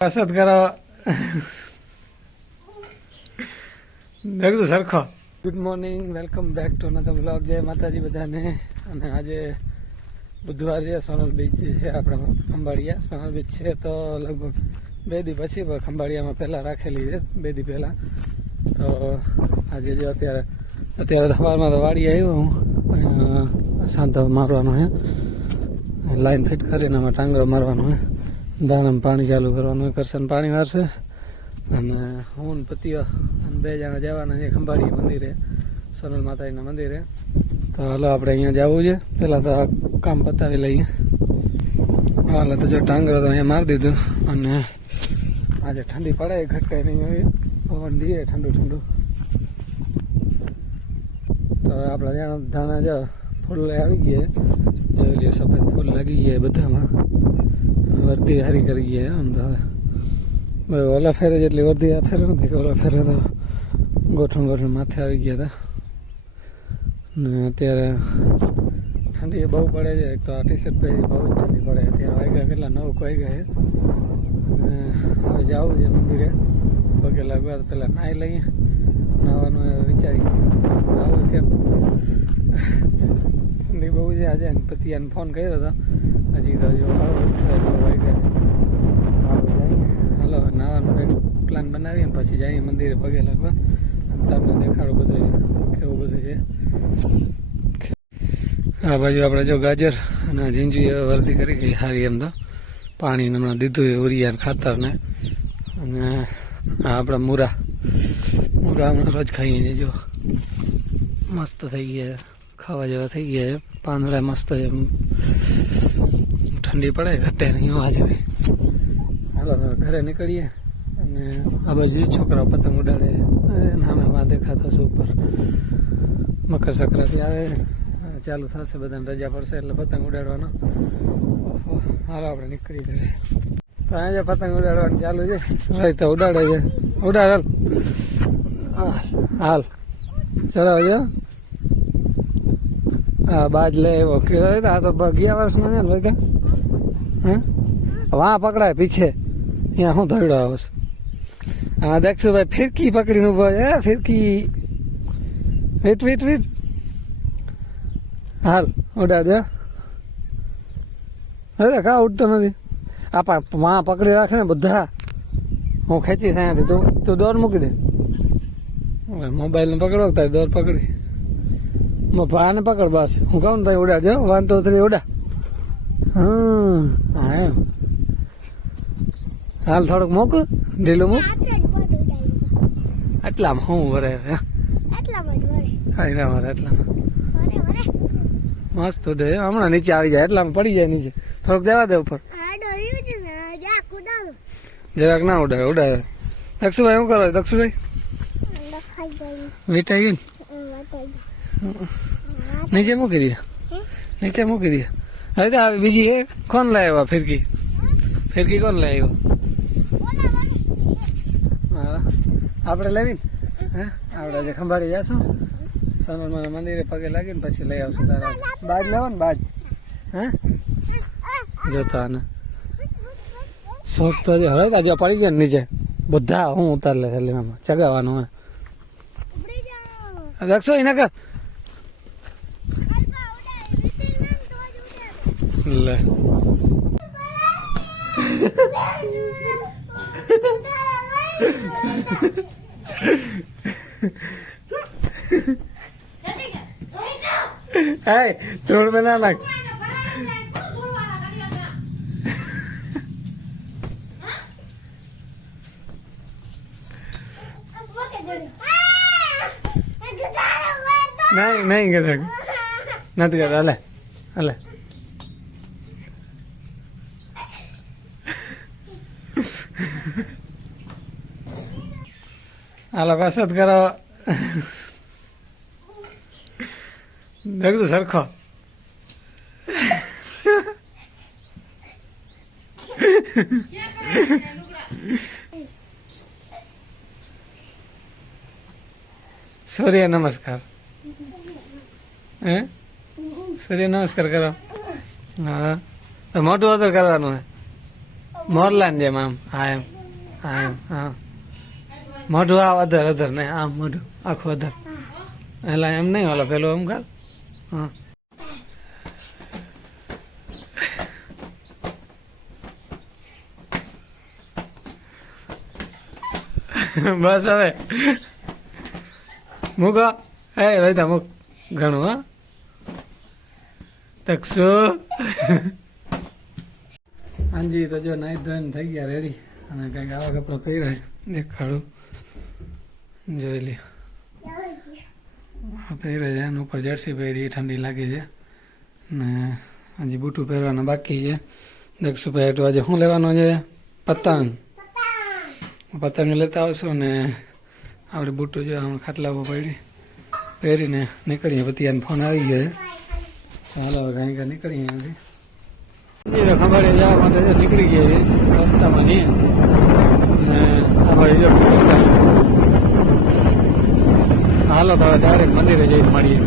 કસરત કરો. દેખજો સરખો. Good morning welcome back to another blog જય માતાજી બધાને. અને આજે બુધવાર છે, સોનલ બીચ છે, આપણે ખંભાળિયા. સોનલ બીચ છે તો લગભગ બે દી પછી ખંભાળિયામાં પહેલાં રાખેલી છે, બે દી પહેલાં. તો આજે જો અત્યારે અત્યારે સવારમાં તો વાડી આવ્યો હું. સાંધો મારવાનો હે લાઈન ફિટ કરીને આમાં ટાંગરો મારવાનો હે દાણામાં પાણી ચાલુ કરવાનું કરશે કરશન પાણી મારશે. અને હું પતિઓ અને બે જણા જવાના છે ખંભાળી મંદિરે, સોનલ માતાજીના મંદિરે. તો હાલો, આપણે અહીંયા જવું છે. પહેલાં તો કામ પતાવી લઈએ. હાલ, તો જો ટાંગરો તો અહીંયા મારી દીધું. અને આજે ઠંડી પડે ખટકાઈ નહીં હોય. પવન દીએ ઠંડુ ઠંડુ. તો આપણે જાણ ધાણા જો ફૂલ આવી ગયા. જોઈ લઈએ સફેદ ફૂલ લાગી ગયા બધામાં. વર્દી હારી કરી ગયા આમ તો હવે. ઓલા ફેરે જેટલી વર્દી આ ફેરે નથી, ઓલા ફેરે તો ગોઠણ ગોઠણ માથે આવી ગયા હતા. ને અત્યારે ઠંડી બહુ પડે છે, એક તો આ ટી શર્ટ પહેરી બહુ જ ઠંડી પડે. અત્યારે વાગ્યા કેટલા, નવ વાગ્યા છે. અને હવે જવું છે મંદિરે. પગે લાગવા પહેલાં નાહી લઈએ. નાહવાનું વિચારી નાહવું કેમ? ઠંડી બહુ છે આજે પતિયાને ફોન કર્યો હતો. હજી તો જો હાલો, નાવાનું કંઈક પ્લાન બનાવીએ પછી જઈએ મંદિરે પગે લાગવા. અને તમને દેખાડો બધું કેવું બધું છે? આ બાજુ આપણે જો ગાજર અને ઝીંજી વર્દી કરી ગઈ સારી એમ તો. પાણી હમણાં દીધું છે ઉરિયા ને ખાતર ને અને આ આપણા મૂરા. મૂરા રોજ ખાઈએ જો. મસ્ત થઈ ગયા. ખાવા જેવા થઈ ગયા છે. પાંદડા મસ્ત એમ ઠંડી પડે ઘટે નહીં આજે જેવી. હાલો, હવે ઘરે નીકળીએ અને આ બાજુ છોકરાઓ પતંગ ઉડાડે. નામે વાંધે દેખાતો છે ઉપર. મકર સંક્રાંતિ આવે. ચાલુ થશે, બધાને રજા પડશે એટલે પતંગ ઉડાડવાનો. હાલો, આપણે નીકળી જઈએ. તો અહીંયા પતંગ ઉડાડવાનું ચાલુ છે રહી તો ઉડાડે છે. ઉડાડ, હાલ. હાલ. ચલાવો છો હા, બાજ લે એવો કે આ તો ગયા વર્ષનો ને ભાઈ હે? વાં પકડાય પીછે. અહીંયા શું ધોડો આવશે હા દેખશું ભાઈ, ફિરકી પકડીને ઊભો છે ફિરકી. વીટ વીટ વીટ. હાલ ઉડાડજો અરે, કા ઉડતો નથી? આ પણ વાં પકડી રાખે ને બધા. હું ખેંચીશ અહીંયાથી. તું તું દોર મૂકી દે. મોબાઈલને પકડો તારી દોર પકડી? મો ભાને પકડ બસ. હું કહું ને ઉડા જો. વન ટુ થ્રી ઉડા. હા એમ. હાલ થોડુંક મૂક. ઢીલું મૂક. આટલામાં હું વરે ના મારે એટલામાં. મસ્ત ઉડે. હમણાં નીચે આવી જાય. એટલામાં પડી જાય નીચે. થોડુંક જવા દે ઉપર. જરાક ના ઉડાવે ઉડાવે દક્ષુભાઈ શું કરો દક્ષુભાઈ વીટાઈ ગયું? નીચે મૂકી દે. નીચે મૂકી દે. હવે તો બીજી એ કોણ લાવ્યા ફિરકી. ફિરકી કોણ લાવ્યો હા. આપણે લેવી ને? હે? આપણે જે ખંભાળી જશું. સોનલમાં મંદિરે પગે લાગીને પછી લઈ આવશું તારા બાજ લેવો ને બાજ? હે? જોતા ને શોખ તો હજી હવે હજી પડી ગયા ને નીચે. બધા હું ઉતાર લે ચગાવવાનું હોય. રક્ષો એના કર લે હાય ધૂળ में ના નાખ નહીં નહીં કરે નથી કરતા હલે હલે કસરત કરો. દેખજો સરખો. સૂર્ય નમસ્કાર. હે? સૂર્ય નમસ્કાર કરો. હા. મોટું અદર કરવાનું હે? મોરલાન જેમ આમ. હા, એમ. હા એમ. હા. મોઢું આ અધર અધર ને આમ મોઢું, આખું અધર. એટલે એમ નહીં ઓલો પેલું એમ કાલ હા. બસ હવે. મૂકો એ રોહિતા મૂક. ઘણું, હા. તકસો. હાજી, તો જો નાઈ ધોઈને થઈ ગયા, રેડી. અને કંઈક આવા કપડાં પહેર્યા. દેખાડું જોઈ લે. આ પહેર્યા છે ઉપર જર્સી પહેરી ઠંડી લાગે છે. ને હજી બૂટું પહેરવાના બાકી છે. દક્ષુભાઈ તો આજે શું લેવાનો છે? પતંગ. પતંગ લેતા આવશો ને આપણે બૂટું જો આમ ખાટલા ઉપર પડી, પહેરીને નીકળીએ. પતિયાને ફોન આવી ગયો ચાલો કાંઈ કાંઈ નીકળીએ અહીંયાથી. ખબર જવા માટે નીકળી ગયા રસ્તામાં નહીં ને આ ભાઈ જો ખબર છે. હાલો, તો ડાયરેક્ટ મંદિરે જઈને મળીએ.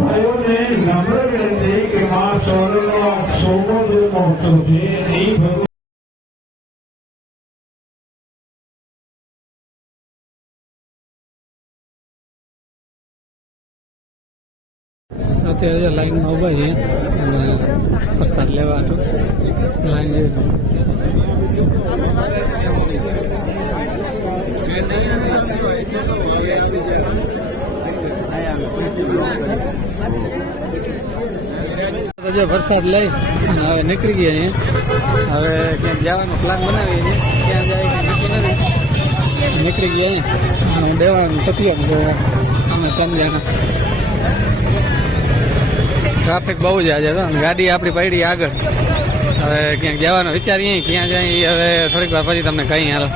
ભાઈઓને નમ્ર વિનંતી કે મા સૌરનો સોમો જે મહોત્સવ છે, એ અત્યારે જો લાઈનમાં ઊભા છીએ પ્રસાદ લેવા હતો. લાઈન જેવી વરસાદ લઈ, અને હવે નીકળી ગયા છીએ. હવે ક્યાંક જવાનો પ્લાન બનાવીએ ક્યાં જાય નક્કી નીકળી ગયા અહીં અને દેવાનું પતિયા અમે ત્યાં ટ્રાફિક બહુ જ આજે તો. ગાડી આપણી પડી આગળ. હવે ક્યાંક જવાનો વિચારીએ ક્યાં જાય હવે થોડીક વાર પછી તમને કહીએ, હાલો.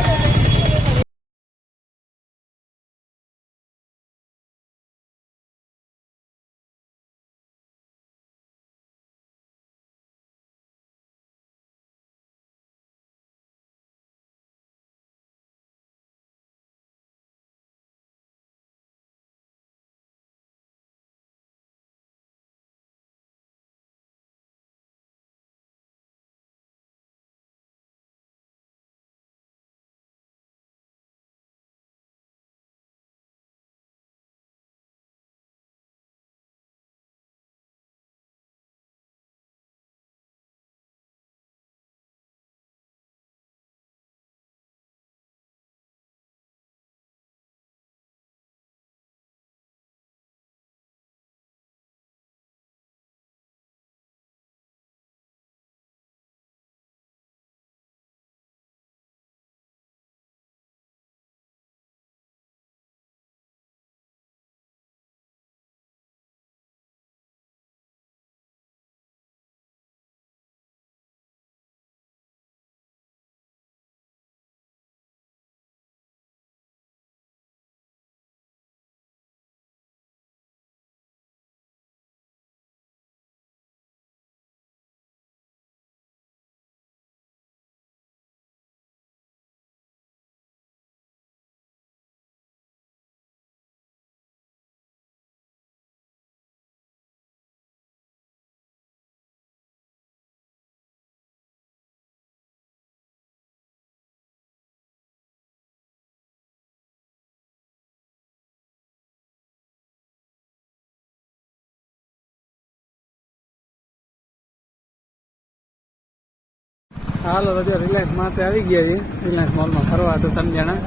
હાલો તો રિલાયન્સ માટે આવી ગયા છીએ રિલાયન્સ મોલમાં ફરવા તો ત્રણ જણા.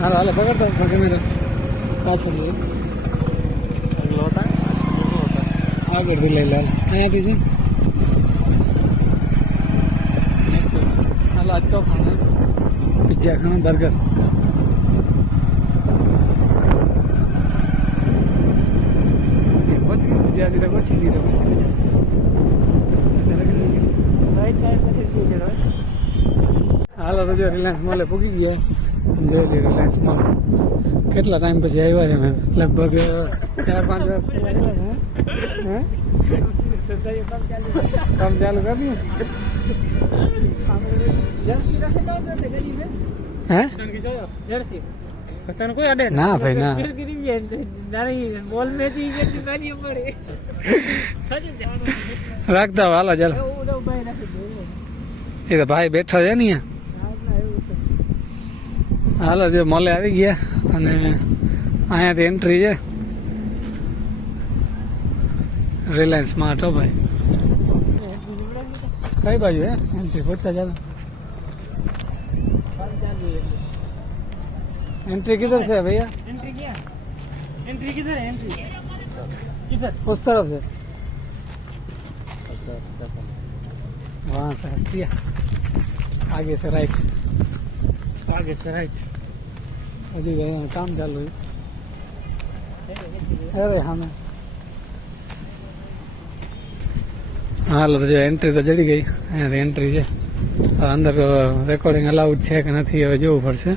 હાલો હાલો પકડતો કેમેરો પાછળ લઈ. આગળથી લઈ લે અહીંયાથી છે હાલો આજ તો ખાਣਾ પિઝા ખાਣਾ બર્ગર. પછી પિઝા લીધા પછી લીધા પછી હાલો તો જો રિલાયન્સ મોલે પૂગી ગયા. જોઈ રિલાયન્સ મોલ કેટલા ટાઈમ પછી આવ્યા છે લગભગ ચાર પાંચ વર્ષ? કામ ચાલુ કરી હે? તને કોઈ અડે? ના ભાઈ ના. બોલ મેં થી કે ગાડી પડે રાખતા હાલો ચાલો. એ તો ભાઈ બેઠો છે ને અહીંયા હાલો જો મોલે આવી ગયા અને અહીંયાથી એન્ટ્રી છે રિલાયન્સ સ્માર્ટ હો ભાઈ કઈ બાજુ હે એન્ટ્રી પહોંચતા ચાલો एंट्री किधर से है भैया एंट्री किया एंट्री किधर है एंट्री किधर उस तरफ से वहाँ से किया આગે છે રાઈટ આગે છે રાઈટ હજી અહીંયા કામ ચાલુ અરે હા હાલ તો જો એન્ટ્રી તો ચડી ગઈ અહીંયા એન્ટ્રી છે અંદર રેકોર્ડિંગ અલાઉડ છે કે નથી હવે જોવું પડશે